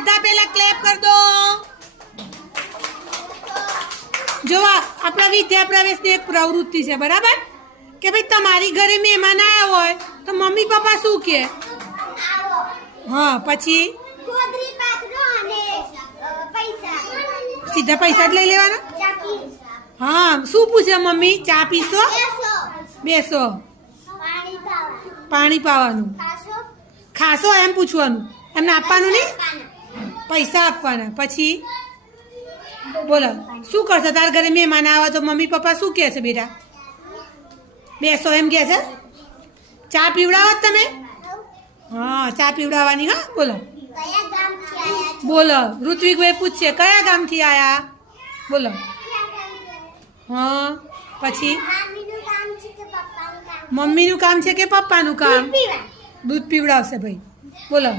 બધા પેલા ક્લેપ કર દો. જો આપણા વિદ્યા પ્રવેશની એક પ્રવૃત્તિ છે, બરાબર? કે ભાઈ તમારી ઘરે મહેમાન આવ્યા હોય તો મમ્મી પપ્પા શું કહે? હા, પછી સીધા પૈસા જ લઈ લેવાના. હા, શું પૂછે મમ્મી? ચા પીશો? બેસો. પાણી પાવાનું. ખાશો એમ પૂછવાનું, એમને આપવાનું નહીં, પૈસા આપવાના. પછી બોલો શું કરશો? તારા ઘરે મહેમાન આવે તો મમ્મી પપ્પા શું કહે છે? બેટા બેસો એમ કહે છે. ચા પીવડાવો તમે? હા, ચા પીવડાવવાની. હા, બોલો બોલો. ઋત્વિકભાઈ પૂછશે કયા ગામથી આયા? બોલો. હા, પછી મમ્મીનું કામ છે કે પપ્પાનું કામ? દૂધ પીવડાવશે ભાઈ. બોલો.